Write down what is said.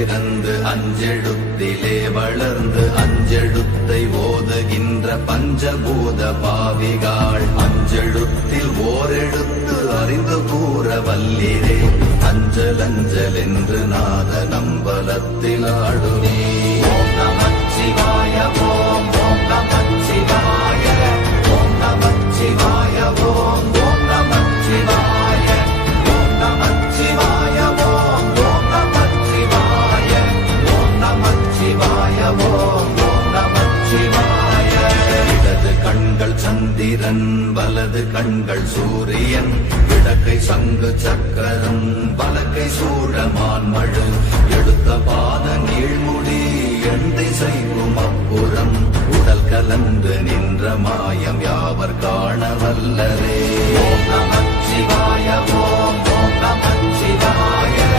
பிறந்து அஞ்செழுத்திலே வளர்ந்து அஞ்செழுத்தை ஓதுகின்ற பஞ்சபூத பாவிகாள் அஞ்செழுத்தில் ஓரெழுத்து அறிந்து கூற வல்லிரே அஞ்சல் அஞ்சல் என்று நாத நம்பலத்தில் ஆடுவே. ஓம் நமச்சிவாய ஓம் ஓம் நமச்சிவாய ஓம் நமச்சிவாய ஓம் ஓம் நமச்சிவாய ஓம் நமச்சிவாய ஓம் ஓம் நமச்சிவாய ஓம் நமச்சிவாய ஓம் ஓம் நமச்சிவாய. இடது கண்கள் சந்திரன் வலது கண்கள் சூரியன் இடக்கை சங்கு சக்கரம் வலக்கை சூழமான் மழு எடுத்த பாத நீழ்முடி எண் திசைக்கும் அப்புறம் உடல் கலந்து நின்ற மாயம் யாவர் காண வல்லரே. ஓம் நமச்சிவாய ஓம்